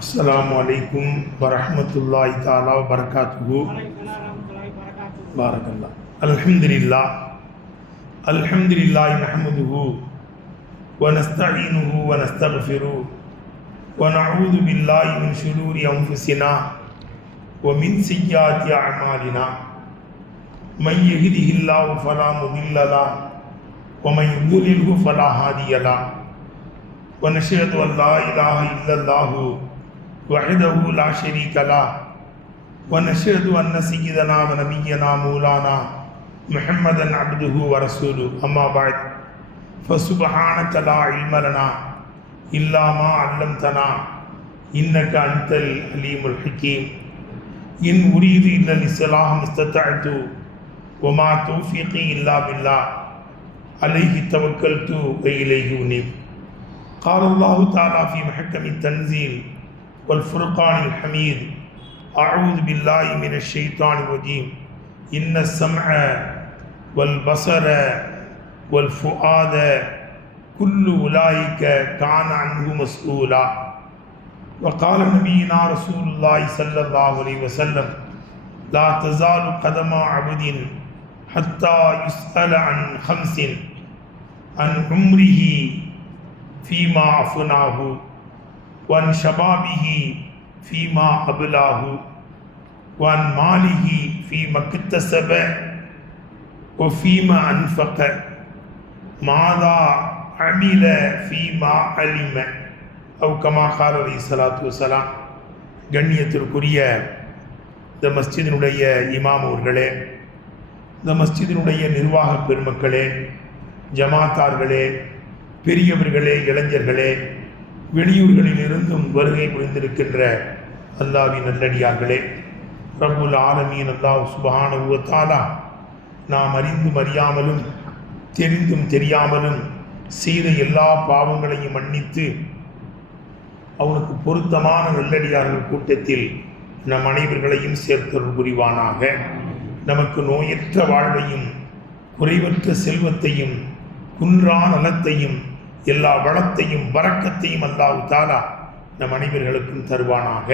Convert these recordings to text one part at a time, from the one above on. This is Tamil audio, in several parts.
अस्सलामुअलैकुम वरहमतुल्लाहि ताला वबरकातुहू। बारकल्लाह। अल्हम्दुलिल्लाह नहमदुहू व नस्तईनुहु व नस्तगफिरुहु व नऊज़ु बिल्लाहि मिन शुरूरि अंफुसिना व मिन सय्यिआति अअमालिना मन यहदिहिल्लाहु फला मुदिल्ल लहु व मन युद्लिल्हु फला हादिय लहु व नशहदु अन ला इलाहा इल्लल्लाहु वहदहु ला शरीक लहु व नशहदु अन्न सय्यिदना व नबिय्यना मौलाना मुहम्मदन अब्दुहु व रसूलुहु अम्मा बअद फसुब्हानक ला इल्म लना इल्ला मा अल्लमतना इन्नक अंतल अलीमुल हकीम। इन उरीदु इल्लल इस्लाह मस्ततअतु व मा तौफीक़ी इल्ला बिल्लाह अलैहि तवक्कलतु व इलैहि उनीब। क़ाल अल्लाहु तआला फ़ी महकमि तंज़ील वल फ़ुरक़ानिल हमीद अऊज़ु बिल्लाहि मिनश शैतानिर रजीम। इन्न सम्अ वल बसर वल फ़ुआद कुल्लु उलाइक कान अन्हु मस्ऊला। वक़ाल नबीना रसूलुल्लाहि सल्लल्लाहु अलैहि वसल्लम ला तज़ालु क़दमा अब्दिन हत्ता युस्अल अन खम्सिन अन उम्रिही फ़ीमा अफ़नाहु वन शबाबिही फ़ीमा अबलाहु वन मालिही फ़ीमा इक्तसब व फ़ीमा अनफ़क़ माज़ा अमिल फ़ीमा अलिम औ कमा क़ाल अलैहिस्ஸலாத்து வஸ்ஸலாம்। கண்ணியத்திற்குரிய இந்த மஸ்ஜிதினுடைய இமாம் அவர்களே, இந்த மஸ்ஜிதினுடைய நிர்வாக பெருமக்களே, ஜமாத்தார்களே, பெரியவர்களே, இளைஞர்களே, வெளியூர்களிலிருந்தும் வருகை புரிந்திருக்கின்ற அல்லாஹ்வின் நல்லடியார்களே, ரப்புல் ஆலமீன் அல்லாஹ் சுப்ஹானஹு வ தஆலா நாம் அறிந்தும் அறியாமலும் தெரிந்தும் தெரியாமலும் செய்த எல்லா பாவங்களையும் மன்னித்து அவனுக்கு பொருத்தமான நல்லடியார்கள் கூட்டத்தில் நம் அனைவர்களையும் சேர்த்தருள் புரிவானாக. நமக்கு நோயற்ற வாழ்வையும் குறைவற்ற செல்வத்தையும் குன்றா நலத்தையும் எல்லா வளத்தையும் பரக்கத்தையும் அல்லாஹ் தஆலா நம் அனைவர்களுக்கும் தருவானாக.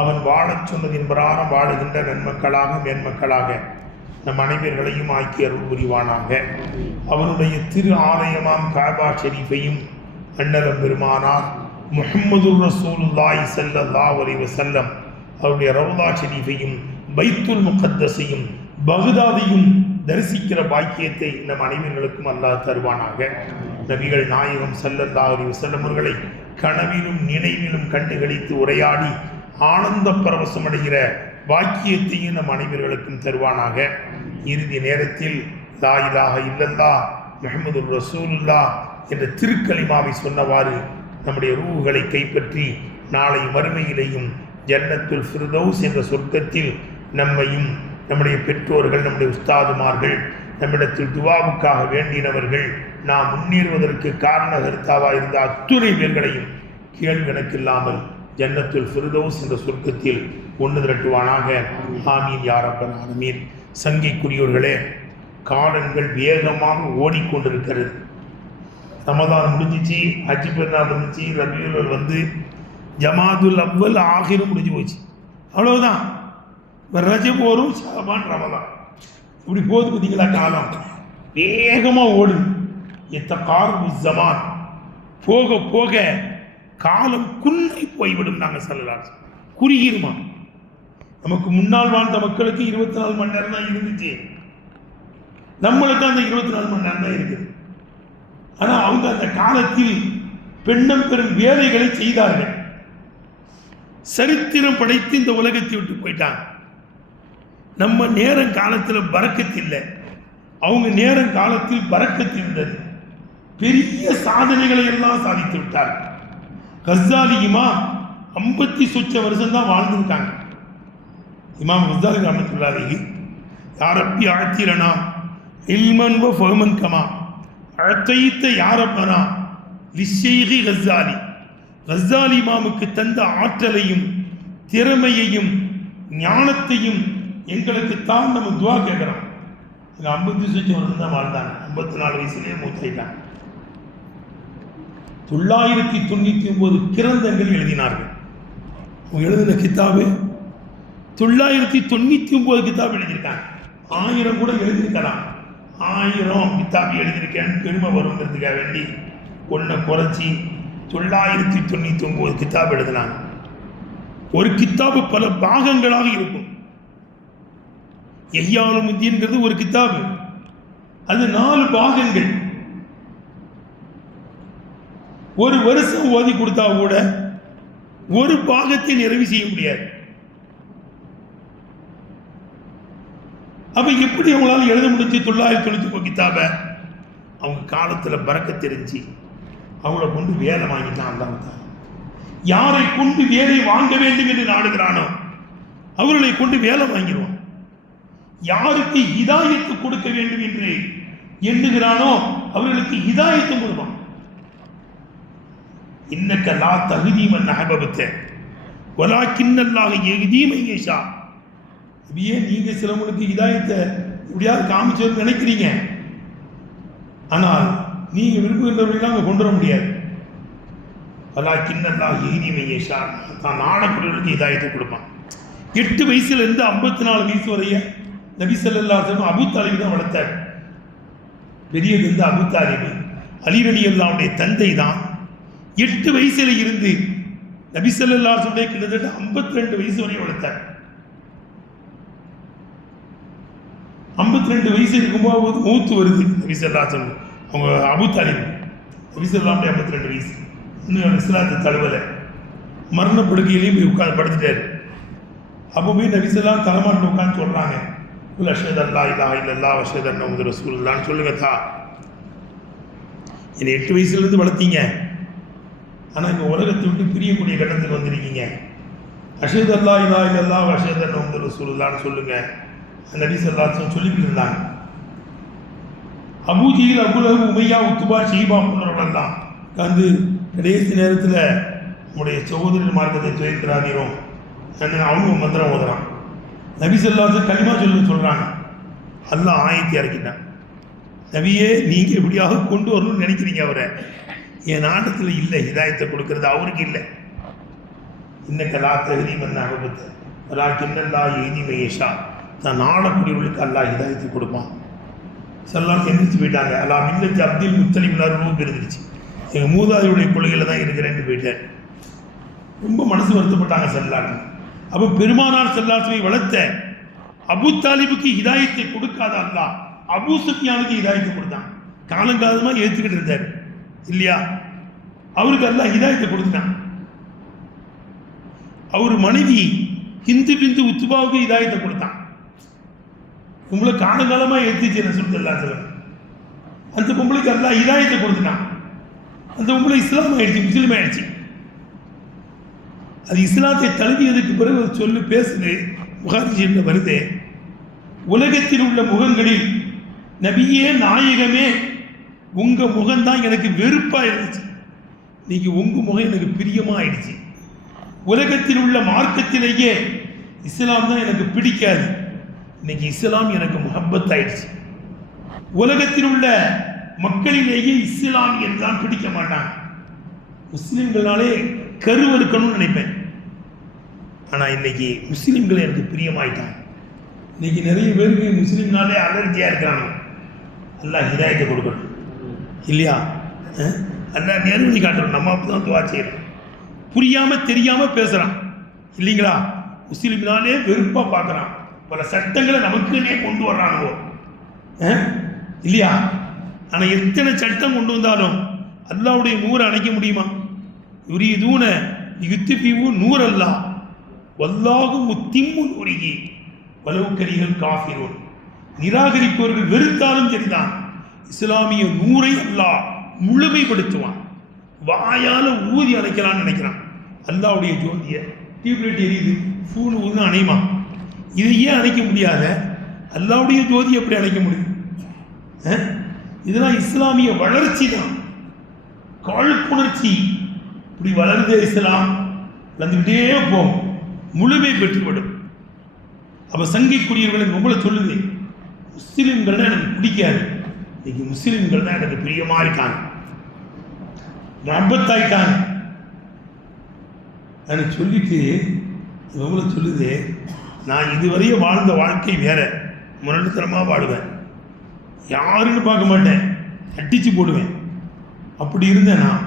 அவன் வாழச் சொன்னதின் பிரகாரம் வாழுகின்ற நன்மக்களாக மேன்மக்களாக நம் அனைவர்களையும் ஆக்கி அருள் புரிவானாக. அவனுடைய திரு ஆலயமாம் காபா ஷெரீஃபையும் அன்னலம் பெருமானார் முஹம்மது ரசூலுல்லாஹி ஸல்லல்லாஹு அலைஹி வஸல்லம் அவருடைய ரவுலா ஷெரீஃபையும் பைத்துல் முகத்தஸையும் பக்தாதையும் தரிசிக்கிற பாக்கியத்தை நம் அனைவர்களுக்கும் அல்லாஹ் தருவானாக. நபிகள் நாயகம் ஸல்லல்லாஹு அலைஹி வஸல்லம் அவர்களை கனவிலும் நினைவிலும் கண்டுகளித்து உரையாடி ஆனந்த பரவசம் அடைகிற பாக்கியத்தையும் நம் அனைவர்களுக்கும் தருவானாக. இறுதி நேரத்தில் லா இலாஹா இல்லல்லாஹ் முஹம்மதுர் ரசூலுல்லாஹ் என்ற திருக்கலிமாவை சொன்னவாறு நம்முடைய ரூஹுகளை கைப்பற்றி நாளை மறுமையிலேயும் ஜன்னத்துல் ஃபிர்தௌஸ் என்ற சொர்க்கத்தில் நம்மையும் நம்முடைய பெற்றோர்கள், நம்முடைய உஸ்தாதுமார்கள், நம்மிடத்தில் துவாவுக்காக வேண்டினவர்கள், நாம் முன்னேறுவதற்கு காரணகர்த்தாவாக இருந்த அத்துணை பேர்களையும் கேள்வி கணக்கில்லாமல் ஜன்னத்துல் ஃபிர்தௌஸ் என்ற சொர்க்கத்தில் ஒன்று திரட்டுவானாக. ஆமீன் யா ரப்பல் ஆலமீன். சங்கைக்குரியவர்களே, காலங்கள் வேகமாக ஓடிக்கொண்டிருக்கிறது. ரமதான் முடிஞ்சிச்சு, ஹஜ் பெருநாள் முடிஞ்சிச்சு, ரபியுல் அவ்வல் வந்து ஜமாதுல் அவ்வல் ஆகிரும் முடிஞ்சு போச்சு. அவ்வளவுதான். ரஜப் வரும், ஷாபான், ரமதான், இப்படி போகுது. பார்த்தீங்களா, காலம் வேகமாக ஓடுது. எத்தகார்பு ஸமான், போக போக காலம் குன்றை போய்விடும். நாங்கள் சொல்லலாம், குறுகிருமா. நமக்கு முன்னால் வாழ்ந்த மக்களுக்கு 24 மணி நேரம் தான் இருந்துச்சு, நம்மளுக்கு அந்த 24 மணி நேரம் தான் இருக்குது. ஆனால் அவங்க அந்த காலத்தில் பெண்ணம் பெரும் வேலைகளை செய்தார்கள். சரித்திரம் படைத்து இந்த உலகத்தை விட்டு போயிட்டாங்க. நம்ம நேரம் காலத்தில் பரக்கத்து இல்லை, அவங்க நேரம் காலத்தில் பரக்கத்து இருந்தது. பெரிய சாதனைகளை எல்லாம் சாதித்து விட்டார்கள். கஸ்ஸாலி இமாம் 50 சொச்ச வருஷம் தான் வாழ்ந்துருக்காங்க. இமாம் கஸ்ஸாலி ரஹ்மத்துல்லாஹி அலைஹி யா ரப்பி அஅத்திலனா இல்மன் வ ஃபஹ்மன் கமா அஅத்தைத யா ரப்பனா லிஷைஹி கஸ்ஸாலி. கஸ்ஸாலி இமாமுக்கு தந்த ஆற்றலையும் திறமையையும் ஞானத்தையும் எங்களுக்கு தான் நம்ம துவா கேட்குறோம். 50 சொச்ச வருஷம் தான் வாழ்ந்தாங்க, 54 வயசுலேயே மூத்தாயிட்டாங்க. 999 கிரந்தங்கள் எழுதினார்கள். அவங்க எழுதின கித்தாபு 999 கித்தாபு எழுதியிருக்காங்க. 1000 கூட எழுதியிருக்கலாம். 1000 கித்தாபு எழுதியிருக்கேன்னு பெருமை வருங்கிறதுக்காக வேண்டி ஒன்றை குறைச்சி 999 கித்தாபு எழுதினாங்க. ஒரு கித்தாபு பல பாகங்களாக இருக்கும். இஹ்யா உலூமுத்தீன்ங்கிறது ஒரு கித்தாபு, அது 4 பாகங்கள். ஒரு வருஷம் ஓதி கொடுத்தா கூட ஒரு பாகத்தை நிறைவு செய்ய முடியாது. அப்ப எப்படி அவங்களால எழுத முடிஞ்சு 999 கித்தாப? அவங்க காலத்துல பறக்கத் தெரிஞ்சு அவங்கள கொண்டு வேலை வாங்கிட்டான். அல்லாஹ் யாரை கொண்டு வேலை வாங்க வேண்டும் என்று நாடுகிறானோ அவர்களை கொண்டு வேலை வாங்கிடுவான். யாருக்கு ஹிதாயத்து கொடுக்க வேண்டும் என்று எண்ணுகிறானோ அவர்களுக்கு ஹிதாயத்து கொடுப்பான். இன்னக்க லா தஹ்தி மன் அஹ்பப்த வலாக்கின்னல்லாஹ யஹ்தி மன் யஷா. அப்படியே நீங்க சிலவங்களுக்கு ஹிதாயத்தை இப்படியாவது காமிச்சோன்னு நினைக்கிறீங்க, ஆனால் நீங்க விரும்புகின்றவர்களெல்லாம் அங்கே கொண்டு வர முடியாது. வலாக்கின்னல்லாஹ யஹ்தி மன் யஷா, தான் நாடக்கூடியவர்களுக்கு ஹிதாயத்தை கொடுப்பான். 8 வயசுல இருந்து 54 வயசு வரைய நபி ஸல்லல்லாஹு அலைஹி வஸல்லம் அபூ தாலிப் தான் வளர்த்தார். பெரியது வந்து அபூ தாலிப், அலி ரலியல்லாஹுடைய தந்தை தான். 8 வயசுல இருந்து நபி ஸல்லல்லாஹு அலைஹி வஸல்லம் கிட்டத்தட்ட 52 வயசு வரை வளர்த்தார். 52 வயசு இருக்கும்போது மூத்து வருது நபி ஸல்லல்லாஹு அலைஹி வஸல்லம். அவங்க அபூ தாலிப் நபி ஸல்லல்லாஹு அலைஹி வஸல்லம் 52 வயசு, இன்னும் இஸ்லாத்தை தழுவலை, மரண படுக்கையிலையும் போய் உட்காந்து படுத்துட்டாரு. அப்போ போய் நபி ஸல்லல்லாஹு அலைஹி வஸல்லம் தலைமாட்டில் உட்காந்து சொல்றாங்க, குல் அஷ்ஹது அல்லா இலாஹ இல்லல்லாஹ் வ அஷ்ஹது அன்ன முஹம்மது ரசூலுல்லாஹ்னு சொல்லுங்க தா. என்னை 8 வயசுலேருந்து வளர்த்தீங்க, ஆனால் இந்த உலகத்தை விட்டு பிரியக்கூடிய கட்டத்துக்கு வந்திருக்கீங்க. அஷ்ஹது அல்லா இலாஹ இல்லல்லாஹ் வ அஷ்ஹது அன்ன முஹம்மது ரசூலுல்லாஹ்னு சொல்லுங்க. நபி ஸல்லல்லாஹு அலைஹி வஸல்லம் சொல்லிக்கிட்டு இருந்தாங்க. அபூ ஜஹல், அபூ லஹப், உமையா, உத்பா, ஷைபா போன்றவர்களெல்லாம் வந்து கடைசி நேரத்தில் நம்முடைய சகோதரி மார்க்கத்தை ஜெயிக்கிறாதீரும் அவங்க மந்திரம் ஓதுறான். நபி ஸல்லல்லாஹு அலைஹி வஸல்லம் கலிமா சொல்றாங்க. அல்லாஹ் ஆயத்தை இறக்கிட்டான், நபியே நீங்க எப்படியாக கொண்டு வரணும்னு நினைக்கிறீங்க, அவரை என் நாட்டத்தில் இல்லை, ஹிதாயத்தை கொடுக்கறது அவருக்கு இல்லை. இன்னக்க லா தஹ்தி மன் அஹ்பப்த வலாக்கின்னல்லாஹ யஹ்தி மன் யஷா, தான் நாடக்கூடியவர்களுக்கு அல்லாஹ் ஹிதாயத்தை கொடுப்பான். ஸல்லல்லாஹு எந்திரிச்சு போயிட்டாங்க. அல்லா மில்லத்தி அப்துல் முத்தலிப் ரூபு இருந்துச்சு, எங்கள் மூதாதையுடைய கொள்கையில் தான் இருக்கிறேன்னு போயிட்டேன். ரொம்ப மனசு வருத்தப்பட்டாங்க ஸல்லல்லாஹு. அப்போ பெருமானார் ஸல்லல்லாஹு அலைஹி வஸல்லம் வளர்த்த அபூ தாலிபுக்கு ஹிதாயத்தை கொடுக்காத அல்லாஹ் அபூ சுஃபியானுக்கு ஹிதாயத்தை கொடுத்தான். காலங்காலமாக ஏற்றுக்கிட்டு இருந்தார் இல்லையா, அவருக்கு அல்லாஹ் ஹிதாயத்தை கொடுத்தான். அவர் மனைவி ஹிந்து பிந்து உத்பாவுக்கு ஹிதாயத்தை கொடுத்தான். உங்களை காலங்காலமாக ஏற்றிச்சு ரசூல் ஸல்லல்லாஹு அலைஹி வஸல்லம். அந்த பொம்பளைக்கு அல்லாஹ் ஹிதாயத்தை கொடுத்தான். அந்த பொம்பளை இஸ்லாம் ஆயிடுச்சு, முஸ்லீம் ஆயிடுச்சு. அது இஸ்லாத்தை தழுவியதுக்கு பிறகு அது சொல்லி பேசுது. புகாரிஜியில் வருது, உலகத்தில் உள்ள முகங்களில் நபியே நாயகமே உங்க முகம்தான் எனக்கு வெறுப்பா இருந்துச்சு, இன்னைக்கு உங்க முகம் எனக்கு பிரியமா ஆயிடுச்சு. உலகத்தில் உள்ள மார்க்கத்திலேயே இஸ்லாம் தான் எனக்கு பிடிக்காது, இன்னைக்கு இஸ்லாம் எனக்கு முஹப்பத் ஆயிடுச்சு. உலகத்தில் உள்ள மக்களிலேயே இஸ்லாம் என்றுதான் பிடிக்க மாட்டாங்க. முஸ்லிம்களாலே கருவறுக்கணும்னு நினைப்பேன், ஆனால் இன்னைக்கு முஸ்லீம்கள் எனக்கு பிரியமாயிட்டாங்க. இன்னைக்கு நிறைய பேருக்கு முஸ்லீம்னாலே அலர்ஜியாக இருக்கிறாங்க. அல்லாஹ் ஹிதாயத்தை கொடுக்கணும் இல்லையா, அல்லாஹ் நேர்வழி காட்டணும். நம்ம அப்படி தான் துவா செய்யணும். புரியாமல் தெரியாமல் பேசுகிறான் இல்லைங்களா, முஸ்லீம்னாலே வெறுப்பாக பார்க்குறான், பல சட்டங்களை நமக்குன்னே கொண்டு வர்றானுவோ இல்லையா. ஆனால் எத்தனை சட்டம் கொண்டு வந்தாலும் அல்லாஹ்வுடைய நூரை அணைக்க முடியுமா? யுரீதூன யுத்ஃபிஉ நூரல்லாஹ் வல்லாஹு முத்திம்மு நூரிஹி வலவ் கரிஹல் காஃபிரூன். நிராகரிப்பவர்கள் வெறுத்தாலும் சரிதான், இஸ்லாமிய நூரை அல்லாஹ் முழுமைப்படுத்துவான். வாயால் ஊதி அணைக்கலான்னு நினைக்கிறான். அல்லாஹ்வுடைய ஜோதியை டியூப்லைட் எரியுது, ஃபூன் ஊதுன்னு அணையுமா? இதை ஏன் அணைக்க முடியாத? அல்லாஹ்வுடைய ஜோதி எப்படி அணைக்க முடியும்? இதெல்லாம் இஸ்லாமிய வளர்ச்சி தான், காழ்ப்புணர்ச்சி. இப்படி வளர்ந்த இஸ்லாம் வளர்ந்துக்கிட்டே போகும், முழுமை பெற்றுவிடும். அப்போ சங்கைக்குரியவர்களை உங்களை சொல்லுது, முஸ்லீம்கள் தான் எனக்கு பிடிக்காது, இன்னைக்கு முஸ்லீம்கள் தான் எனக்கு பிரியமா இருக்காங்க, ரப்பத்தாயிட்டாங்க. எனக்கு சொல்லிட்டு இவங்கள சொல்லுது, நான் இதுவரையும் வாழ்ந்த வாழ்க்கை வேற, முரட்டுத்தனமாக வாழுவேன், யாருன்னு பார்க்க மாட்டேன், அடித்து போடுவேன், அப்படி இருந்தேன் நான்.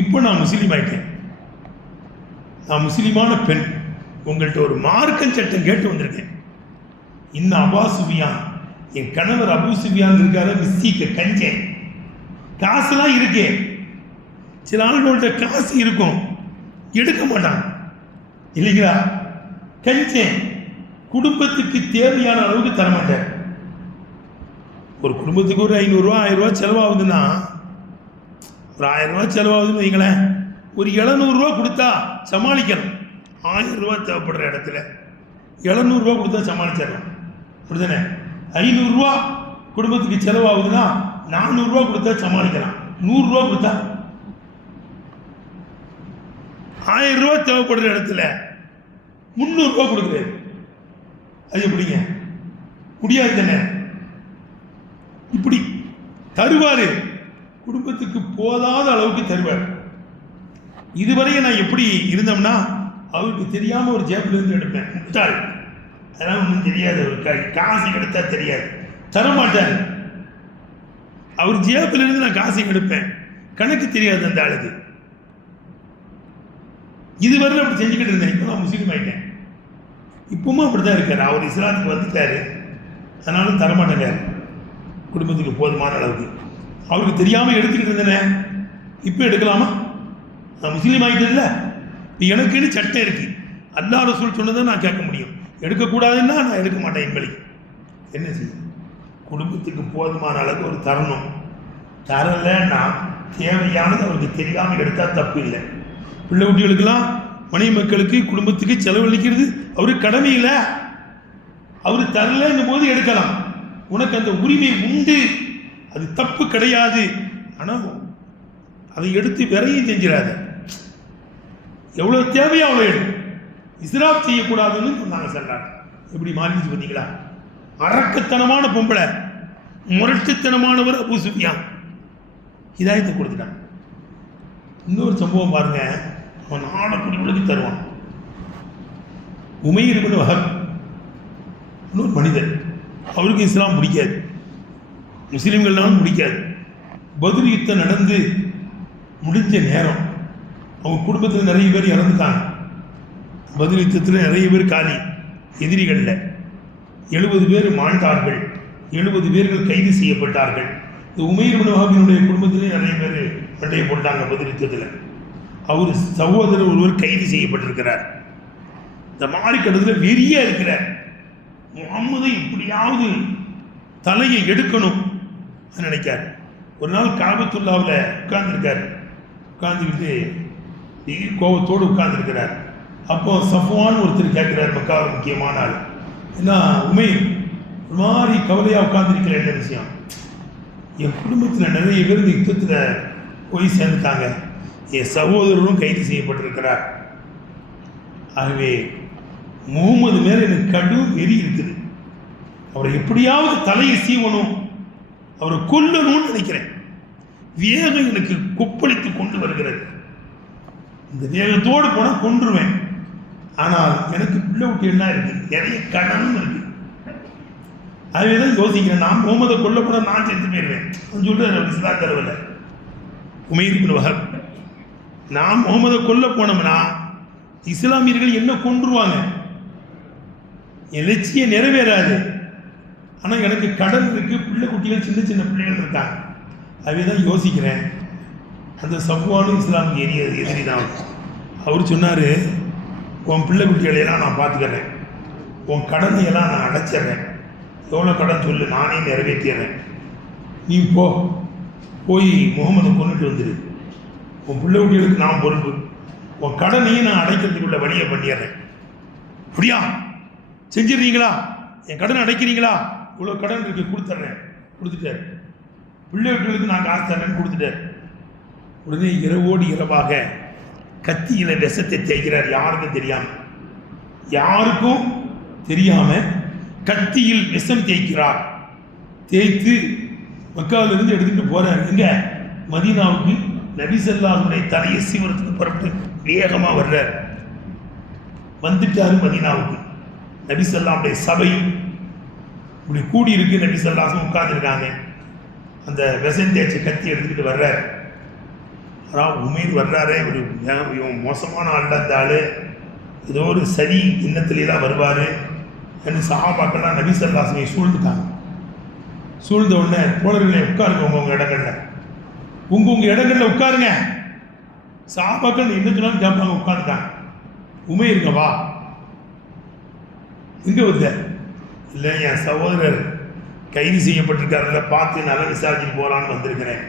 இப்போ நான் முஸ்லீம் ஆயிட்டேன், நான் முஸ்லீமான பெண், உங்கள்கிட்ட ஒரு மார்க்கம் சட்டம் கேட்டு வந்திருக்கேன். இன்னும் அபா சுஃபியான், என் கணவர் அபு சுஃபியான் இருக்காரு, மிஸ்ஸிக்க கஞ்சேன், காசுலாம் இருக்கே, சில ஆளுகளோட காசு இருக்கும் எடுக்க மாட்டான் இல்லைங்களா, கஞ்சேன், குடும்பத்துக்கு தேவையான அளவுக்கு தரமாட்டேன். ஒரு குடும்பத்துக்கு ஒரு 500 ரூபா 1000 ரூபா செலவாகுதுன்னா, ஒரு 1000 ரூபா செலவாகுதுன்னு வைங்களேன், ஒரு 700 ரூபா கொடுத்தா சமாளிக்கணும். 1000 ரூபா தேவைப்படுற இடத்துல 700 ரூபா கொடுத்தா சமாளிச்சிடலாம், அப்படிதானே? 500 ரூபா குடும்பத்துக்கு செலவாகுதுன்னா 400 ரூபா கொடுத்தா சமாளிக்கலாம். 100 ரூபா கொடுத்தா 1000 ரூபா தேவைப்படுற இடத்துல 300 ரூபா கொடுக்குறாரு, அது எப்படிங்க? முடியாது தானே? இப்படி தருவாரு, குடும்பத்துக்கு போதாத அளவுக்கு தருவார். இதுவரையும் நான் எப்படி இருந்தோம்னா, அவருக்கு தெரியாம ஒரு ஜேபில் இருந்து எடுப்பேன், முட்டாள், அதெல்லாம் ஒன்றும் தெரியாது, அவருக்கு காசு எடுத்தா தெரியாது, தரமாட்டார். அவர் ஜேபில் இருந்து நான் காசு எடுப்பேன், கணக்கு தெரியாது அந்த ஆளுக்கு. இதுவரை அப்படி செஞ்சுக்கிட்டு இருந்தேன். இப்போ நான் முஸ்லீம் ஆயிட்டேன், இப்பவும் அப்படித்தான் இருக்காரு. அவர் இஸ்லாத்துக்கு வந்துட்டாரு, அதனாலும் தரமாட்டேங்காரு குடும்பத்துக்கு போதுமான அளவுக்கு. அவருக்கு தெரியாமல் எடுத்துக்கிட்டு இருந்தேனே, இப்போ எடுக்கலாமா? நான் முஸ்லீம் ஆகிட்டேன்ல, எனக்குன்னு சட்டம் இருக்கு, அல்லாஹ் ரசூல் சொன்னதை நான் கேட்க முடியும். எடுக்கக்கூடாதுன்னா நான் எடுக்க மாட்டேன். எங்களுக்கு என்ன செய்ய, குடும்பத்துக்கு போதுமான அளவுக்கு ஒரு தரணும். தரலைன்னா தேவையானது அவருக்கு தெரியாமல் எடுத்தால் தப்பு இல்லை. பிள்ளை குட்டிகளுக்கெல்லாம், மனைவி மக்களுக்கு, குடும்பத்துக்கு செலவழிக்கிறது அவருக்கு கடமை இல்லை. அவர் தரலைங்கும் போது எடுக்கலாம், உனக்கு அந்த உரிமை உண்டு, அது தப்பு கிடையாது. ஆனால் அதை எடுத்து விரையும் செஞ்சிடாத, எவ்வளோ தேவையோ அவ்வளோ எடு, இஸ்ராப் செய்யக்கூடாதுன்னு சொன்னாங்க. சொல்றாங்க, எப்படி மாறிச்சு பார்த்தீங்களா? அரக்கத்தனமான பொம்பளை, முரட்டுத்தனமானவர் அபூ சுஃபியான் ஹிதாயத்தை கொடுத்துட்டான். இன்னொரு சம்பவம் பாருங்க, அவன் நாடப்படி உலகி தருவான். உமைர் இப்னு வஹப், இன்னொரு மனிதர், அவருக்கு இஸ்லாம் பிடிக்காது, முஸ்லீம்கள்னாலும் பிடிக்காது. பத்ர் யுத்தம் நடந்து முடிஞ்ச நேரம் அவங்க குடும்பத்தில் நிறைய பேர் இறந்துட்டாங்க. பத்ர் யுத்தத்தில் நிறைய பேர் காலி, எதிரிகளில் 70 பேர் மாண்டார்கள், 70 பேர்கள் கைது செய்யப்பட்டார்கள். இந்த உமைர் இப்னு வஹபினுடைய குடும்பத்திலே நிறைய பேர் சண்டையை போட்டாங்க பத்ர் யுத்தத்தில். அவர் சகோதரர் ஒருவர் கைது செய்யப்பட்டிருக்கிறார். இந்த மாதிரி கட்டத்தில் வெறியா இருக்கிறார். முகம்மதை இப்படியாவது தலையை எடுக்கணும் நினைக்கார். ஒரு நாள் காபத்துல்லாவில் உட்கார்ந்துருக்கார், உட்கார்ந்துக்கிட்டு கோபத்தோடு உட்கார்ந்துருக்கிறார். அப்போ சஃப்வான் ஒருத்தர் கேட்கிறார், மக்காவுக்கு முக்கியமான ஆள், ஏன்னா உமைர் ஒரு மாதிரி கவலையாக உட்கார்ந்துருக்கிற என்ன விஷயம்? என் குடும்பத்தில் நிறைய பேர் இந்த யுத்தத்தில் போய் சேர்ந்துட்டாங்க, என் சகோதரரும் கைது செய்யப்பட்டிருக்கிறார். ஆகவே முகம்மது மேலே எனக்கு கடும் வெறி இருக்குது, அவரை எப்படியாவது தலையை சீவணும், அவரை கொல்லணும்னு நினைக்கிறேன். வேகம் எனக்கு கொப்பளித்து கொண்டு வருகிறது, இந்த வேகத்தோடு போனால் கொன்றுவேன். ஆனால் எனக்கு பிள்ளை விட்டு என்ன இருக்கு, நிறைய கடன் இருக்கு. அதுதான் யோசிக்கிறேன், நான் முகமதை கொல்ல போனால் நான் செத்து போயிடுவேன் சொல்றேன். இஸ்லாம் தரவில்லை உமைர் இப்னு வஹப், நான் முகமதை கொல்ல போனோம்னா இஸ்லாமியர்கள் என்ன கொன்றுவாங்க, என் லட்சியம் நிறைவேறாது. ஆனால் எனக்கு கடன் இருக்கு, பிள்ளை குட்டிகள் சின்ன சின்ன பிள்ளைகள் இருக்காங்க. அதுதான் யோசிக்கிறேன். அந்த சஃப்வானும் இஸ்லாமுக்கு எதிரி தான். அவர் சொன்னார், உன் பிள்ளை குட்டிகளையெல்லாம் நான் பார்த்துக்கிறேன், உன் கடனையெல்லாம் நான் அடைச்சிட்றேன், எவ்வளோ கடன் சொல்லு நானே நிறைவேற்றிடுறேன், நீ போய் முகமதை கொண்டுட்டு வந்துடு, உன் பிள்ளை குட்டிகளுக்கு நான் பொறுப்பு, உன் கடனையும் நான் அடைக்கிறதுக்குள்ள வழியை பண்ணிடுறேன். அப்படியா செஞ்சிடுறீங்களா, என் கடன் அடைக்கிறீங்களா, இவ்வளோ கடன் இருக்கு கொடுத்துட்றேன், கொடுத்துட்டார். பிள்ளை குட்டிகளுக்கு நான் காசு தரேன்னு கொடுத்துட்டார். உடனே இரவோடு இரவாக கத்தியில விஷத்தை தேய்க்கிறார், யாருக்கும் தெரியாம கத்தியில் விஷம் தேய்க்கிறார். தேய்த்து மக்காவிலிருந்து எடுத்துட்டு போறார். எங்க? மதீனாவுக்கு நபி ஸல்லல்லாஹு அலைஹி தலையை சீவரத்துக்கு புறப்பட்டு வேகமாக வர்றார். வந்துட்டாரு மதீனாவுக்கு. நபி ஸல்லல்லாஹுடைய சபை இப்படி கூடி இருக்கு. நபி ஸல்லல்லாஹு உட்கார்ந்துருக்காங்க. அந்த விஷம் தேய்ச்சி கத்தி எடுத்துக்கிட்டு வர்றார். அதான் உமேர் வர்றாரே, இவன் மோசமான ஆள் அந்த ஆள், ஏதோ ஒரு சரி எண்ணத்துலாம் வருவார் என்று சஹாபாக்கள்லாம் நபி ஸல்லல்லாஹு சூழ்ந்துட்டாங்க. சூழ்ந்த உடனே தோழர்களை உட்காருங்க, உங்கள் இடங்கள்ல உங்கள் இடங்கள்ல உட்காருங்க. சஹாபாக்கள் என்ன சொன்னாலும் கேட்பாங்க. உட்காந்துட்டாங்க. உமேருங்க வா, இங்கே வருத இல்லை, என் சகோதரர் கைது செய்யப்பட்டிருக்காருல்ல, பார்த்து நல்லா விசாரிச்சுட்டு போகலான்னு வந்திருக்கிறேன்.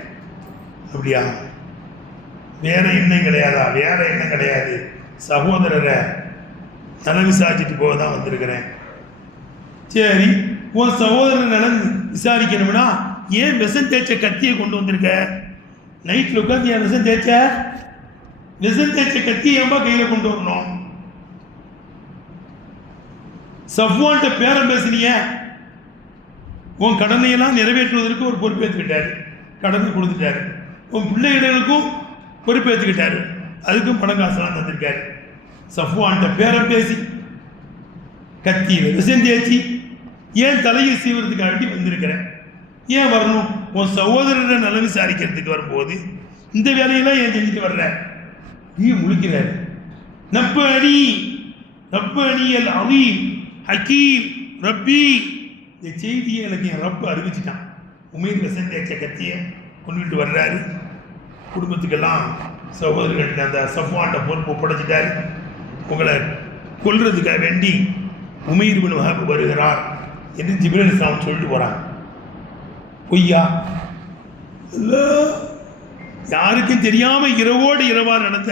அப்படியா, வேற எண்ணம் கிடையாதா? வேற எண்ணம் கிடையாது, சகோதரரை நல விசாரிச்சுட்டு போக தான் வந்திருக்கிறேன். சரி, உன் சகோதரர் நலன் விசாரிக்கணும்னா ஏன் விஷம் தேய்ச்ச கத்தியை கொண்டு வந்திருக்க? நைட்டில் உட்காந்து ஏன் விஷம் தேய்ச்ச கத்தியை ஏன்பா கையில் கொண்டு வரணும்? சஃப்வான்ட்ட பேரம் பேசினிய, உன் கடனையெல்லாம் நிறைவேற்றுவதற்கு ஒரு பொறுப்பேற்றுக்கிட்டாரு, கடனை கொடுத்துட்டாரு. உன் பிள்ளைகளுக்கும் பொறுப்பேற்றுக்கிட்டாரு, அதுக்கும் பணம் காசெல்லாம் தந்திருக்காரு. சஃப்வான்ட்ட பேரம் பேசி கத்தியில் விஷம் தேய்ச்சி ஏன் தலையை சீவறதுக்காக வேண்டி வந்திருக்கிறேன். ஏன் வரணும்? உன் சகோதரரை நல விசாரிக்கிறதுக்கு வரும்போது இந்த வேலையெல்லாம் ஏன் செஞ்சுட்டு வர்ற? நீ முழிக்கிறாரு. ரப்ப அணியல் அலீம் ஹக்கீம் ரப்பி. இந்த செய்தியை எனக்கு என் ரப்பு அறிவிச்சிட்டான். உமேர் விஷம் தேய்ச்ச கத்தியை கொண்டுகிட்டு வர்றாரு. குடும்பத்துக்கெல்லாம் சகோதரர்கள்ட்ட அந்த சஃப்வான்ட்ட பொறுப்பு ஒப்படைச்சிட்டாரு. உங்களை கொல்றதுக்காக வேண்டி உமைர் இப்னு வஹப் வருகிறார் என்று ஜிப்ரீல் அலைஹிஸ்ஸலாம் சொல்லிட்டு போகிறாங்க. பொய்யா? இல்லை, யாருக்கும் தெரியாமல் இரவோடு இரவாக நடந்த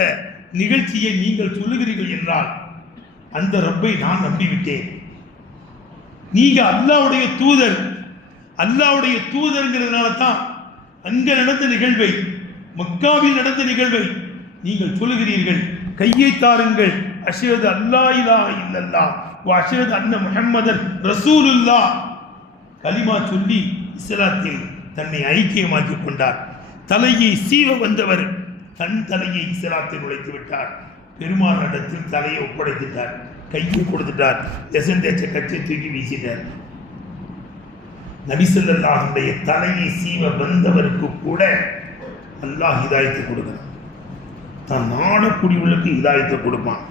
நிகழ்ச்சியை நீங்கள் சொல்லுகிறீர்கள் என்றால் அந்த ரப்பை நான் நம்பிவிட்டேன். நீங்கள் அல்லாஹ்வுடைய தூதர், அல்லாஹ்வுடைய தூதர்ங்கிறதுனால தான் அங்கே நடந்த நிகழ்வை, மக்காவில் நடந்த நிகழ்வை நீங்கள் சொல்லுகிறீர்கள். கையை தாருங்கள், அஷ்ஹது அல்லா இலாஹ இல்லல்லாஹ் வ அஷ்ஹது அன்ன முஹம்மதன் ரசூலுல்லாஹ். கலிமா சொல்லி இஸ்லாத்தில் தன்னை ஐக்கியமாக்கி கொண்டார். தலையை சீவ வந்தவர் தன் தலையை இஸ்லாத்தில் நுழைத்து விட்டார். பெருமாள் இடத்தில் தலையை ஒப்படைத்துட்டார், கையை கொடுத்துட்டார், விஷம் தேய்ச்ச கத்தியை தூக்கி வீசிட்டார். நபி ஸல்லல்லாஹுடைய தலையை சீவ வந்தவருக்கு கூட அல்லாஹ் ஹிதாயத்தை கொடுக்கிறான். தான் நாடக்கூடியவர்களுக்கு ஹிதாயத்தை கொடுப்பான்.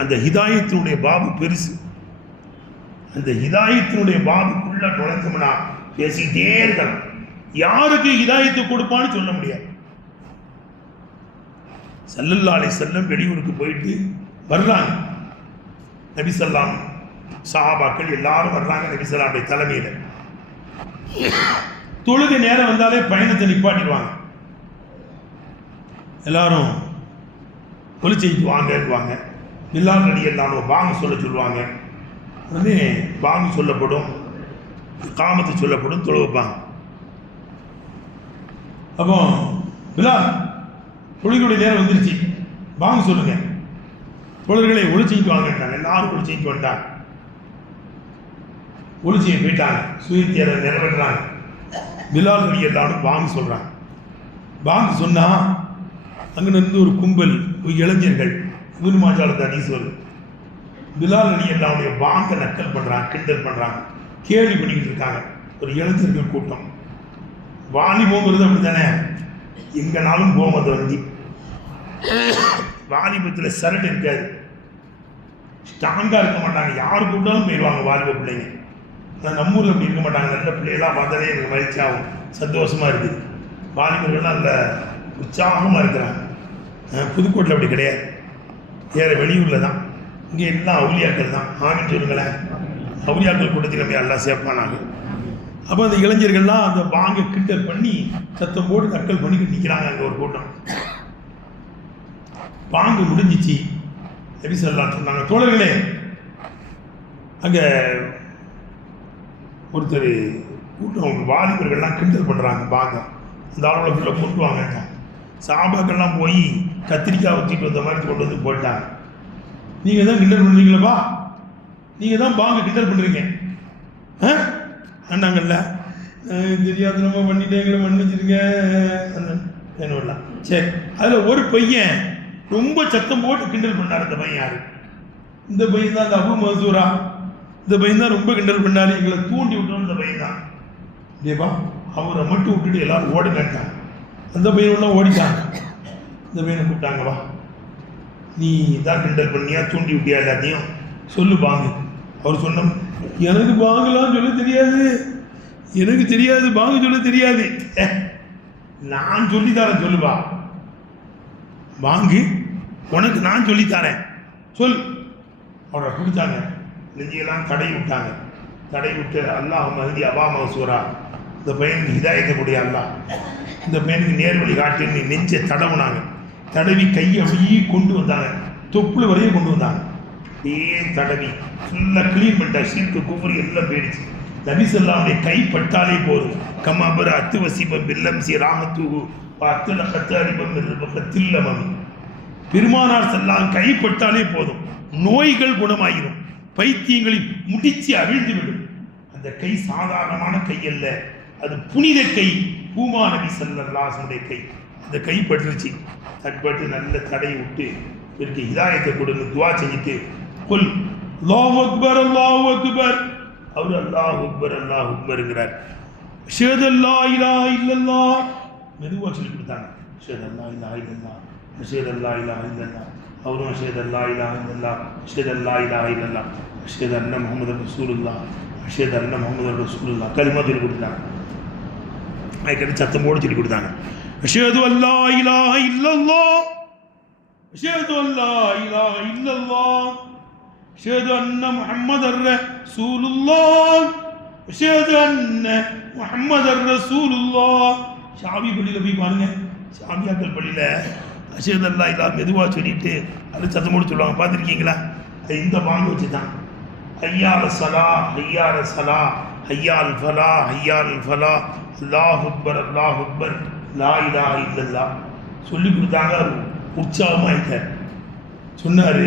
அந்த ஹிதாயத்தினுடைய பாபு பெருசு. அந்த ஹிதாயத்தினுடைய பாபுக்குள்ள நுழைஞ்சோம்னா பேசிக்கிட்டே இருக்கலாம். யாருக்கு ஹிதாயத்தை கொடுப்பான்னு சொல்ல முடியாது. ஸல்லல்லாஹு அலைஹி வஸல்லம் வெளியூருக்கு போயிட்டு வர்றாங்க. நபி ஸல்லல்லாஹு சஹாபாக்கள் எல்லாரும் வர்றாங்க நபி ஸல்லல்லாஹுடைய தலைமையில். தொழுகை நேரம் வந்தாலே பயணத்தை நிப்பாட்டிடுவாங்க. எல்லாரும் தொழிற்செய்து வாங்குவாங்க. பிலால் ரலியல்லாஹு அன்ஹு பாங்கு சொல்ல சொல்லுவாங்க. உடனே பாங்கு சொல்லப்படும், காமத்து சொல்லப்படும், தொழு வைப்பாங்க. அப்போ பிலால், தொழுகையுடைய நேரம் வந்துருச்சு, பாங்கு சொல்லுங்க, தொழில்களை ஒளிச்சிக்கிட்டு வாங்கிட்டாங்க. எல்லாரும் ஒளிச்சிக்கிட்டு வந்துட்டாங்க. ஒளிச்சியை போயிட்டாங்க, சுயத்தியரை நிறைவேற்றுறாங்க. பிலால் ரலியல்லாஹு அன்ஹு பாங்கு சொல்கிறாங்க. பாங்கு சொன்னால் அங்கிருந்து ஒரு கும்பல், ஒரு இளைஞர்கள், இப்னு மாஜாஹ் ஹதீஸ் வருது, பிலால் ரலியல்லாஹு அன்ஹுடைய பாங்கை நக்கல் பண்ணுறாங்க, கிண்டல் பண்ணுறாங்க, கேலி பண்ணிக்கிட்டு இருக்காங்க. ஒரு இளைஞர்கள் கூட்டம். வாலிபோங்கிறது அப்படி தானே, எங்கனாலும் போகும். அதை வண்டி வாலிபத்தில் சரடு இருக்காது, ஸ்ட்ராங்காக இருக்க மாட்டாங்க. யார் கூட்டாலும் போயிடுவாங்க வாலிப பிள்ளைங்க. ஆனால் நம்ம ஊரில் அப்படி இருக்க மாட்டாங்க. நல்ல பிள்ளைகளாக பார்த்தாலே எனக்கு மகிழ்ச்சியாகும், சந்தோஷமாக இருக்குது. வாலிபர்கள்லாம் நல்ல உற்சாகமாக இருக்கிறாங்க. புதுக்கோட்டில் அப்படி கிடையாது, வேறு வெளியூரில் தான். இங்கே எல்லாம் அவுலியாக்கள் தான். ஆமின்னு சொல்லுங்களேன். அவுலியாக்கள் கூட்டத்தில் நம்ம எல்லாம் சேர்ப்பானாங்க. அப்போ அந்த இளைஞர்கள்லாம் அந்த பாங்கை கிண்டல் பண்ணி சத்தம் போட்டு நக்கல் பண்ணிக்கிட்டு நிற்கிறாங்க. அங்கே ஒரு கூட்டம். பாங்கு முடிஞ்சிச்சு. நபி ஸல்லல்லாஹு அலைஹி சொன்னாங்க, தோழர்களே, அங்கே ஒருத்தர் கூட்டம் வாலிபர்கள்லாம் கிண்டல் பண்ணுறாங்க பாங்க, அந்த ஆளோட ஃபுல்லாக கொண்டு வாங்க. சாபாக்கெல்லாம் போய் கத்திரிக்காய் ஊற்றிட்டு வந்த மாதிரி கொண்டு வந்து போட்டாங்க. நீங்கள் தான் கிண்டல் பண்ணுறீங்களப்பா, நீங்கள் தான் பாங்க கிண்டல் பண்ணுறீங்க ஆனாங்கல்ல, தெரியாது நம்ம பண்ணிட்டேங்களை மன்னிச்சிருங்க என்ன. சரி, அதில் ஒரு பையன் ரொம்ப சத்தம் போட்டு கிண்டல் பண்ணார். இந்த பையன் யாரு? இந்த பையன் தான் அந்த அபு மன்சூரா. இந்த பையன் தான் ரொம்ப கிண்டல் பண்ணாரு, எங்களை தூண்டி விட்டோம். இந்த பையன் தான் தேவா. அவரை மட்டும் விட்டுட்டு எல்லாரும் ஓடுங்கட்டாங்க. அந்த பையன் ஓடிட்டாங்க. இந்த பையனை கூப்பிட்டாங்க, வா நீ தான் கிண்டல் பண்ணியா, தூண்டி விட்டியா, எல்லாத்தையும் சொல்லு பாங்கு. அவர் சொன்ன, எனக்கு பாங்குலாம் சொல்ல தெரியாது, எனக்கு தெரியாது, பாங்கு சொல்ல தெரியாது. நான் சொல்லித்தரேன், சொல்லுவா வாங்கு, உனக்கு நான் சொல்லித்தரேன், சொல். அவரை கொடுத்தாங்க. நெஞ்சியெல்லாம் தடை விட்டாங்க. தடை விட்டு அல்லாஹ் மஹதி அபா மன்சூரா, இந்த பையனுக்கு ஹிதாயத்தை கூடிய அல்லாஹ், இந்த பையனுக்கு நேர்வழி காட்டுன்னு நெஞ்சை தடவுனாங்க. தடவி கையை அப்படியே கொண்டு வந்தாங்க, தொப்புள் வரையே கொண்டு வந்தாங்க. அப்படியே தடவி ஃபுல்லாக க்ளீன் பண்ணிட்டாங்க. சீர்க்கு குஃபுரி எல்லாம் போயிடுச்சு. நபி ஸல்லல்லாஹு கைப்பட்டாலே போதும். கமாபர அத்து வசிபம் பில்லம் சி ராமத்துகு அத்துல கத்தரிபம் தில்லமமி. பெருமானார் ஸல்லல்லாஹு கைப்பட்டாலே போதும், நோய்கள் குணமாயிரும், பைத்தியங்களில் முடிச்சு அவிழ்ந்துவிடும். அந்த கை சாதாரணமான கை அல்ல, அது புனித கை. பூமா நபி ஸல்லல்லாஹு அலைஹி கை. அந்த கை பட்டுருச்சு. தட்பட்டு நல்ல தடையை விட்டு இவருக்கு ஹிதாயத்தை கொடுன்னு துவா செஞ்சுட்டு, குல் அல்லாஹு அக்பர் அல்லாஹு அக்பர். அவர் அல்லாஹு அக்பர் அல்லாஹு அக்பர்ங்கிறார். அஷ்ஹது அல்லா இலாஹ இல்லல்லாஹ் மெதுவாக சொல்லி கொடுத்தாங்க. அஷ்ஹது அல்லா இலாஹ இல்லல்லாஹ், அஷ்ஹது அல்லா இலாஹ இல்லல்லாஹ். அவரும் அஷ்ஹது அல்லா இலாஹ இல்லல்லாஹ், அஷ்ஹது அல்லா இலாஹ இல்லல்லாஹ், அஷ்ஹது அன்ன முஹம்மது ரசூலுல்லாஹ், அஷ்ஹது அன்ன முஹம்மது ரசூலுல்லாஹ் கலிமா சொல்லி கொடுத்தாங்க. அதுக்கடுத்து சத்தம் போடு சொல்லி கொடுத்தாங்க. அஷ்ஹது அல்லா இலாஹ இல்லல்லாஹ், அஷ்ஹது அல்லா இலாஹ இல்லல்லாஹ், அஷ்ஹது அன்ன முஹம்மதர் ரசூலுல்லாஹ், அஷ்ஹது அன்ன முஹம்மதர் ரசூலுல்லாஹ். ஷாபி பள்ளியில் போய் பாருங்க, ஷாபியாக்கள் பள்ளியில் அஷ்ஹது அல்லா இலாஹ மெதுவாக சொல்லிட்டு அது சத்தம் போடு சொல்லுவாங்க, பார்த்துருக்கீங்களா? இந்த பாங்கு வச்சு தான் ஐயால் சலா ஐயால் சலா ஐயால் ஃபலா ஐயால் ஃபலா அல்லாஹ் அக்பர் அல்லாஹ் அக்பர் லா இலாஹ இல்லல்லாஹ் சொல்லி கொடுத்தாங்க. உற்சாகமாயிட்டார். சொன்னார்,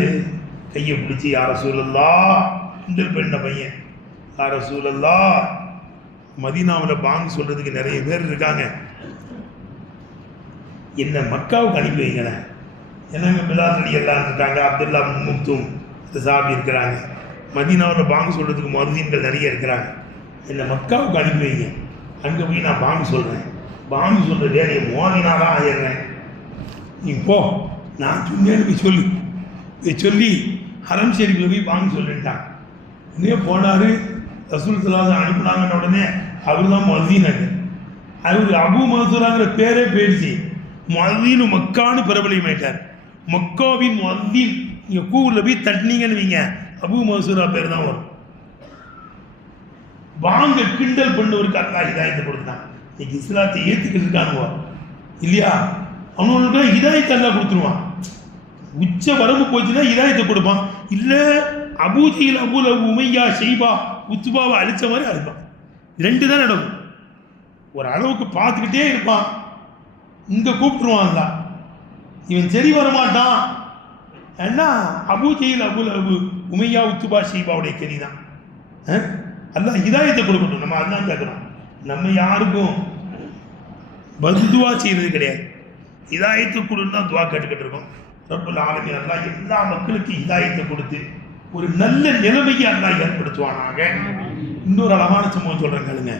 கையை பிடிச்சி யா ரசூலல்லாஹ், கிண்டல் பண்ண பையன், யா ரசூலல்லாஹ் மதீனாவில் பாங்கு சொல்கிறதுக்கு நிறைய பேர் இருக்காங்க, என்ன மக்காவுக்கு அனுப்பி வைங்களேன். என்னங்க பிலால் அலி எல்லாம் இருக்காங்க, அப்துல்லா முக்தும் சாபி இருக்கிறாங்க, மதீனாவில் பாங்கு சொல்கிறதுக்கு முஅத்தின்கள் நிறைய இருக்கிறாங்க, என்னை மக்காவுக்கு அனுப்பி வைங்க. அங்கே போய் நான் பாங்கு சொல்கிறேன், பாங்கு சொல்கிற வேலையை முஅத்தினாக தான் ஆயிடுறேன். நீ போ, நான் சொன்னேன்னு போய் சொல்லி ஹரம் ஷெரீஃபில் போய் பாங்கு சொல்லிட்டான். இன்னே போனார். ரசூல் ஸல்லல்லாஹு அலைஹி அனுப்புனாங்கன்னு உடனே அவர் தான் முஅத்தின். அவர் அபு மன்சூராங்கிற பேரே போயிடுச்சு. முஅத்தின் மக்கான்னு பிரபலியமாயிட்டார். மக்காவின் முஅத்தின். நீங்கள் கூகுளில் போய் தட்டினீங்கன்னு வைங்க, அபு மன்சூரா பேர் தான் வரும். வாங்க கிண்டல் பண்ணவருக்கு அல்லாஹ் ஹிதாயத்தை கொடுத்தான். இன்னைக்கு இஸ்லாத்தை ஏற்றுக்கிட்டு இருக்கானுவா இல்லையா? அவனுக்கு ஹிதாயத்தை அல்லாஹ் கொடுத்துருவான். உச்ச வரம்பு போச்சுன்னா ஹிதாயத்தை கொடுப்பான். இல்லை அபூஜியில் அபுல் உமையா ஷைபா உத்துபாவை அழிச்ச மாதிரி அழிப்பான். ரெண்டு தான் நடக்கும். ஒரு அளவுக்கு பார்த்துக்கிட்டே இருப்பான், இங்கே கூப்பிட்டுருவான்ல, இவன் சரி வரமாட்டான். ஏன்னா அபூஜியில் அபுல் உமையா உத்துபா ஷைபாவுடைய கெதி தான். அல்லாஹ் ஹிதாயத்தை கொடுக்கட்டும். நம்ம அதுதான் கேட்குறோம். நம்ம யாருக்கும் பதுவா செய்கிறது கிடையாது. ஹிதாயத்தை கொடுன்னு தான் துவா கேட்டுக்கிட்டு இருக்கோம். ரப்புல் ஆலமீன் அல்லாஹ் எல்லா மக்களுக்கும் ஹிதாயத்தை கொடுத்து ஒரு நல்ல நிலைமையை அல்லாஹ் ஏற்படுத்துவானாக. இன்னொரு அழகான சம்பவம் சொல்கிறேன் கேளுங்க.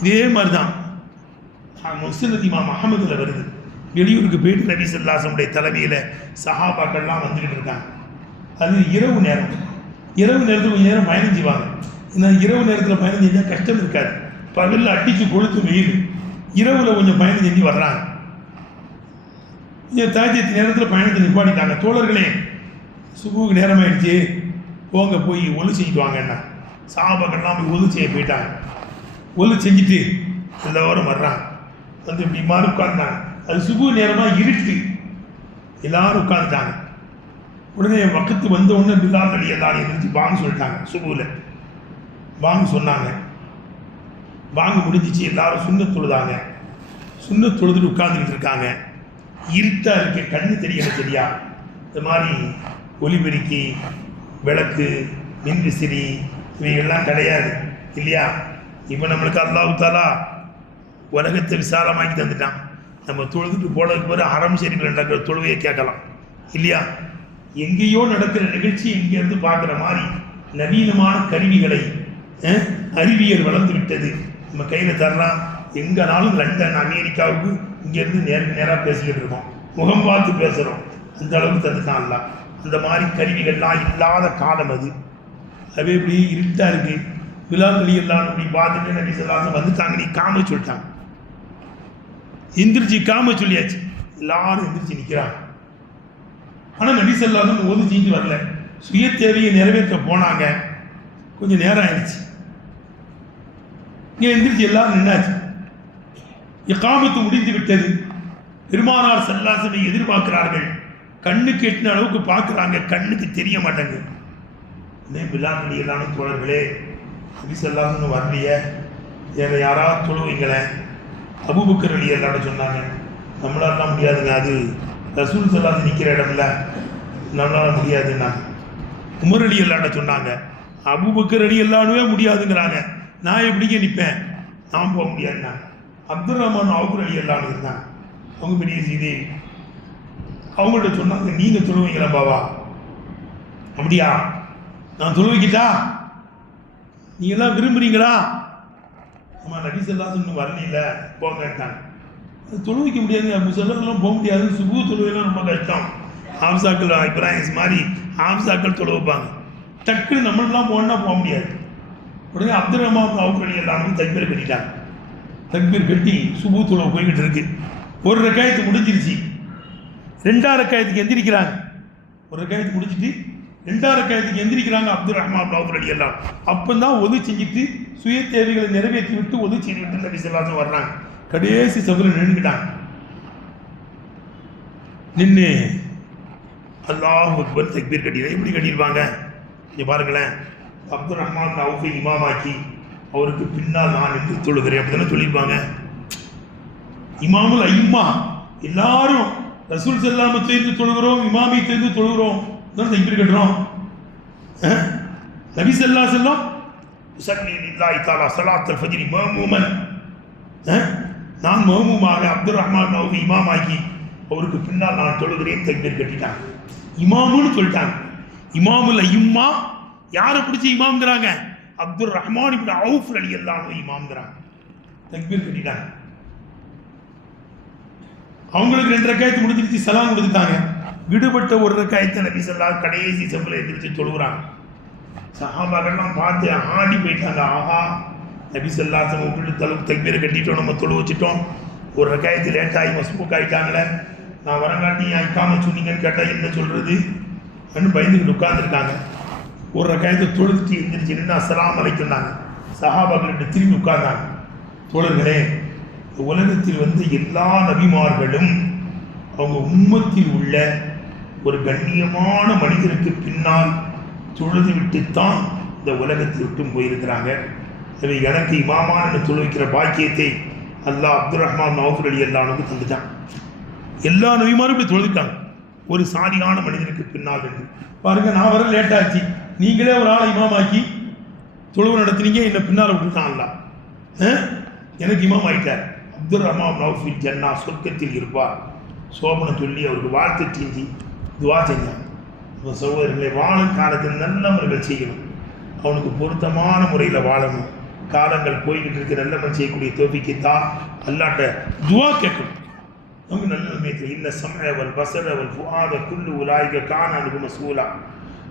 இதே மாதிரி தான் முஸ்னத் இமாம் அஹ்மதில் வருது. வெளியூருக்கு போயிட்டு நபி ஸல்லல்லாஹு அலைஹி வஸல்லம் தலைமையில் சஹாபாக்கள்லாம் வந்துக்கிட்டு இருக்காங்க. அது இரவு நேரம். இரவு நேரத்தில் கொஞ்சம் நேரம் பயணம் செய்வாங்க. ஏன்னா இரவு நேரத்தில் பயணம் செஞ்சால் கஷ்டம் இருக்காது. பகலில் அடித்து கொளுத்து வெயில், இரவில் கொஞ்சம் பயணம் செஞ்சு வர்றாங்க. தாஜ்யத்து நேரத்தில் பயணத்தை நிப்பாட்டிட்டாங்க. தோழர்களே, சுபுக்கு நேரம் ஆயிடுச்சு, போங்க போய் ஒலு செஞ்சுட்டு வாங்கன்னா சஹாபாக்கள்லாம் போய் ஒலு செய்ய போயிட்டாங்க. ஒலு செஞ்சுட்டு எல்லோரும் வர்றாங்க. வந்து இப்படி மாறி உட்கார்ந்தாங்க. அது சுபு நேரமாக இருட்டு, எல்லாரும் உட்காந்துட்டாங்க. உடனே வக்கத்து வந்த உடனே பிலால் அலி எல்லாரும் இருந்துச்சு பாங்கு சொல்லிட்டாங்க. சுபுவில் பாங்கு சொன்னாங்க. பாங்கு முடிஞ்சிச்சு. எல்லாரும் சுன்னத் தொழுதாங்க. சுன்னத் தொழுதுட்டு உட்காந்துக்கிட்டு இருக்காங்க. இருட்டாக இருக்க, கண்ணு தெரியல சரியா. இந்த மாதிரி ஒலிபெருக்கி, விளக்கு, மின்விசிறி இவைகள்லாம் கிடையாது இல்லையா? இப்போ நம்மளுக்கு அல்லாஹ் தஆலா உலகத்தை விசாலமாக்கி தந்துட்டான். நம்ம தொழுதுட்டு போனதுக்கு பிறகு ஹரம் ஷெரீஃபில் நடக்கிற தொழுவையை கேட்கலாம் இல்லையா? எங்கேயோ நடக்கிற நிகழ்ச்சி இங்கேருந்து பார்க்குற மாதிரி நவீனமான கருவிகளை அறிவியல் வளர்ந்து விட்டது. நம்ம கையில் தரலாம். எங்கேனாலும் லண்டன், அமெரிக்காவுக்கு இங்கேருந்து நேராக பேசிக்கிட்டு இருக்கோம், முகம் பார்த்து பேசுகிறோம். அந்த அளவுக்கு தந்துட்டான்ல. அந்த மாதிரி கருவிகள்லாம் இல்லாத காலம் அது. அது எப்படி இருட்டாக இருக்குது. விழாக்களி எல்லாம் இப்படி பார்த்துட்டு நபி ஸல்லல்லாஹு வந்துட்டாங்க, நீ காம சொல்லிட்டாங்க. எந்திரிச்சு காம சொல்லியாச்சு, எல்லாரும் எந்திரிச்சு நிற்கிறாங்க. ஆனால் நபி ஸல்லல்லாஹு ஒதுச்சிட்டு வரல. சுய தேவையை நிறைவேற்ற போனாங்க. கொஞ்சம் நேரம் ஆயிடுச்சு. இங்கே எந்திரிச்சு எல்லாரும் நின்னாச்சு. இகாமத்து முடிந்து விட்டது. பெருமானார் ஸல்லல்லாஹு அலைஹி எதிர்பார்க்கிறார்கள். கண்ணுக்கு எட்டின அளவுக்கு பார்க்குறாங்க, கண்ணுக்கு தெரிய மாட்டேங்குது. விழாக்களி எல்லாரும் தோழர்களே, நபி ஸல்லல்லாஹு அலைஹி வரலையே, வேறு யாராவது தொழுவீங்களேன். அபூபக்கர் ரலியல்லாஹு சொன்னாங்க, நம்மளாலாம் முடியாதுங்க, அது ரசூல் ஸல்லல்லாஹு அலைஹி நிற்கிற இடம்ல, நம்மளால முடியாதுன்னா. உமர் ரலியல்லாஹு சொன்னாங்க, அபூபக்கர் ரலியல்லாஹுவே முடியாதுங்கிறாங்க, நான் எப்படிங்க நிற்பேன், நான் போக முடியாதுன்னா. அப்துல் ரஹ்மான் அவுஃப் ரலியல்லாஹு இருந்தாங்க, அவங்க பெரிய செய்தி. அவங்கள்ட்ட சொன்னாங்க, நீங்கள் தொழுவீங்களா பாவா? அப்படியா, நான் தொழுவிக்கிட்டா, நீங்கள்லாம் விரும்புகிறீங்களா? ஆமாம், நபி ஸல்லல்லாஹு அலைஹி இன்னும் வரல, போங்கட்டாங்க. தொழுவிக்க முடியாதுங்க, முசல்லாம் போக முடியாது, சுபு தொழுவைலாம் ரொம்ப கஷ்டம். ஆம்சாக்கள் இப்ராஹிம் மாதிரி ஆம்சாக்கள் தொழு வைப்பாங்க. டக்குன்னு நம்மளெலாம் போனா போக முடியாது. உடனே அப்துல் ரஹ்மான் அவுஃப் ரலியல்லாஹு தக்பீர் கட்டிட்டாங்க. தக்பீர் கட்டி சுபு தொழுவை போய்கிட்டு இருக்கு. ஒரு ரக்காயத்து முடிஞ்சிருச்சு. 2ஆம் ரக்காயத்துக்கு எந்திரிக்கிறாங்க. ஒரு ரக்காயத்து முடிச்சுட்டு 2ஆம் ரக்காயத்துக்கு எந்திரிக்கிறாங்க அப்துல் ரஹ்மான் அவுஃப் ரலியல்லாஹு. அப்போ தான் ஒது செஞ்சுட்டு சுய தேவைகளை நிறைவேற்றி விட்டு ஒது செய்து விட்டு நபி ஸல்லல்லாஹு அலைஹி வர்றாங்க. கடைசி சபையில் நின்றுக்கிட்டாங்க. நின்று அல்லாஹ் அக்பர் தக்பீர் கட்டிடுறேன். எப்படி கட்டியிருப்பாங்க இங்கே பாருங்களேன். அப்துல் ரஹ்மான் அவுஃபை இமாமாக்கி அவருக்கு பின்னால் நான் நின்று தொழுகிறேன் அப்படி தானே சொல்லியிருப்பாங்க. இமாமுல் ஐம்மா எல்லாரும் ரசூல் ஸல்லல்லாஹு அலைஹி தெரிந்து தொழுகிறோம், இமாமை தெரிந்து தொழுகிறோம், தான் தக்பீர் கட்டுறோம். நபி ஸல்லல்லாஹு அலைஹி வஸல்லம் யுஸல்லி லில்லாஹி தஆலா ஸலாத்துல் ஃபஜ்ரி மஅமூமன், நான் மஅமூமாக அப்துல் ரஹ்மான் அவுஃபை இமாமாக்கி அவருக்கு பின்னால் நான் தொழுகிறேன் தக்பீர் கட்டிட்டாங்க. இமாமுன்னு சொல்லிட்டாங்க. இமாமுல் ஐம்மா யாரை பிடிச்சி இமாம்ங்கிறாங்க? அப்துல் ரஹ்மான் இப்னு அவுஃப் ரலியல்லாஹு அன்ஹு இமாம்ங்கிறாங்க. தக்பீர் கட்டிட்டாங்க. அவங்களுக்கு 2 ரக்காயத்து முடிஞ்சிருச்சு, சலாம் கொடுத்துட்டாங்க. விடுபட்ட ஒரு ரக்காயத்தை நபி ஸல்லல்லாஹு கடைசி சபையில் எந்திரிச்சு தொழுகிறாங்க. சஹாபாக்கள்லாம் பார்த்து ஆடி போயிட்டாங்க. ஆஹா, நபி ஸல்லல்லாஹு அலைஹி விட்டுட்டு தக்பீர் கட்டிட்டோம், நம்ம தொழு வச்சுட்டோம், ஒரு ரக்காயத்து லேட்டாகி மஸ்பூக் ஆகிட்டாங்களே, நான் வரங்காட்டி இக்காம சொன்னீங்கன்னு கேட்டால் என்ன சொல்கிறது அப்படின்னு பயந்துக்கிட்டு உட்காந்துருக்காங்க. ஒரு ரக்காயத்தை தொழுத்து எந்திரிச்சு நின்று அஸ்ஸலாமு அலைக்கும்னாங்க. சஹாபாக்கிட்ட திரும்பி உட்கார்ந்தாங்க. தோழர்களே, உலகத்தில் எல்லா நபிமார்களும் அவங்க உம்மத்தில் உள்ள ஒரு கண்ணியமான மனிதருக்கு பின்னால் தொழுது விட்டுத்தான் இந்த உலகத்தை விட்டும் போயிருக்கிறாங்க. எனவே எனக்கு இமாமான தொழுவிக்கிற பாக்கியத்தை அல்லாஹ் அப்துல் ரஹ்மான் அவுஃப் ரலியல்லாஹு அன்ஹு தந்துட்டான். எல்லா நபிமாரும் இப்படி தொழுதுட்டாங்க ஒரு சாலியான மனிதனுக்கு பின்னால் இருந்து. பாருங்க, நான் வர லேட்டாச்சு, நீங்களே ஒரு ஆளை இமாமாக்கி தொழுவு நடத்துனீங்க, என்னை பின்னால் விட்டுட்டான் அல்லாஹ். எனக்கு இமாம் ஆகிட்டார். அப்துல் ரஹ்மான் அவுஃப் ஜன்னா, சொர்க்கத்தில் இருப்பார் சோபனம் சொல்லி அவருக்கு வாழ்த்து செஞ்சு துவா செஞ்சாங்க. இப்போ சகோதரர்களை, வாழும் காலத்தில் நல்லவர்கள் செய்யணும், அவனுக்கு பொருத்தமான முறையில் வாழணும். காலங்கள் போய்கிட்டு இருக்க நல்லவன் செய்யக்கூடிய தோபிக்குத்தான் அல்லாட்ட துவா கேட்கணும். அவங்க நல்ல நிலைமையில் இன்ன சமயவல் பசரவல் ஃபுஆத குல்லு உலாய்க கான அனுபவ சூலா,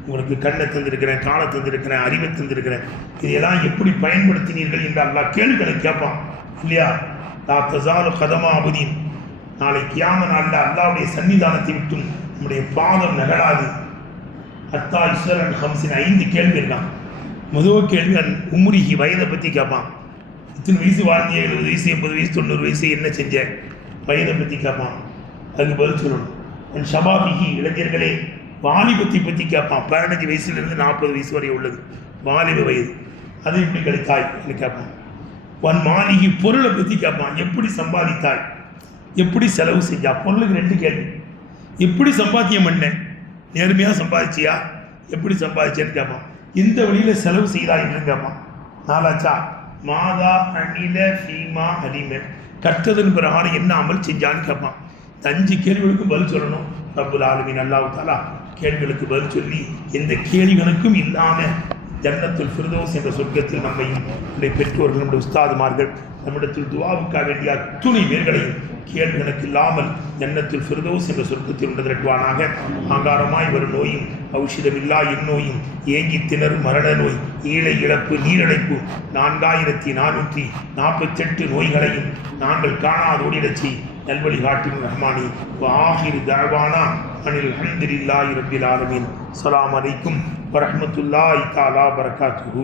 உங்களுக்கு கண்ணை தந்திருக்கிறேன், காலை தந்திருக்கிறேன், அறிவை தந்திருக்கிறேன், இதையெல்லாம் எப்படி பயன்படுத்தினீர்கள் என்று அல்லாஹ் கேள்விகளை கேட்பான் இல்லையா? லா தஸாலு கதமா அபுதீன், நாளை கியாம நாளில் அல்லாஹ்வுடைய சன்னிதானத்தை விட்டும் நம்முடைய பாதம் நகராது. அத்தா இஸ்வரன் ஹம்சின் 5 கேள்வி இருக்கான். முதல் கேள்வி உம்ரிஹி, வயதை பற்றி கேட்பான். இத்தனை வயசு வாழ்ந்திய, 70 வயசு 80 வயசு 90 வயசு என்ன செஞ்ச, வயதை பற்றி கேட்பான். அதுக்கு பதில் சொல்லணும். என் ஷபாபிஹி, இளைஞர்களே வாலிபத்தை பற்றி கேட்பான். 15 வயசுலேருந்து 40 வயசு வரை உள்ளது வாலிப வயது, அது எப்படி கிடைத்தாய் என்று கேட்பான். ஒன் மாலிகி, பொருளை பற்றி கேட்பான். எப்படி சம்பாதித்தாய், எப்படி செலவு செஞ்சா. பொருளுக்கு 2 கேள்வி. எப்படி சம்பாத்தியம் பண்ண, நேர்மையாக சம்பாதிச்சியா, எப்படி சம்பாதிச்சேன்னு கேட்பான். எந்த வழியில் செலவு செய்தாய் என்று கேட்பான். 4ஆச்சா, மாதா அணில ஃபீமா அலிம, கற்றதன் பிறகான என்ன அமல் செஞ்சான்னு கேட்பான். 5 கேள்விகளுக்கும் பதில் சொல்லணும். ரப்புல் ஆலமீன் அல்லாஹ் தஆலா கேள்விகளுக்கு பதில் சொல்லி எந்த கேள்விகளுக்கும் இல்லாமல் ஜன்னத்துல் ஃபிர்தௌஸ் என்ற சொர்க்கத்தில் நம்மையும் நம்முடைய பெற்றோர்கள் நம்முடைய உஸ்தாதுமார்கள் நம்மிடத்தில் துஆவுக்காக வேண்டிய அத்துணை பேர்களையும் கேள்விகளுக்கு இல்லாமல் ஜன்னத்துல் ஃபிர்தௌஸ் என்ற சொர்க்கத்தில் உண்டு திரட்டுவானாக. ஆங்காரமாய் வரும் நோயும் ஔஷதமில்லா இந்நோயும் ஏங்கி திணறும் மரண நோய் ஈழை இழப்பு நீரடைப்பு 4448 நோய்களையும் நாங்கள் காணாதோடிடச் செய் நல்வழி காட்டும் ரஹ்மானி. ஆஹிர் தஅவானா அனில் ஹம்துலில்லாஹி ரப்பில் ஆலமீன். அஸ்ஸலாமு அலைக்கும் வரஹ்மத்துல்லாஹி தஆலா வபரகாத்துஹு.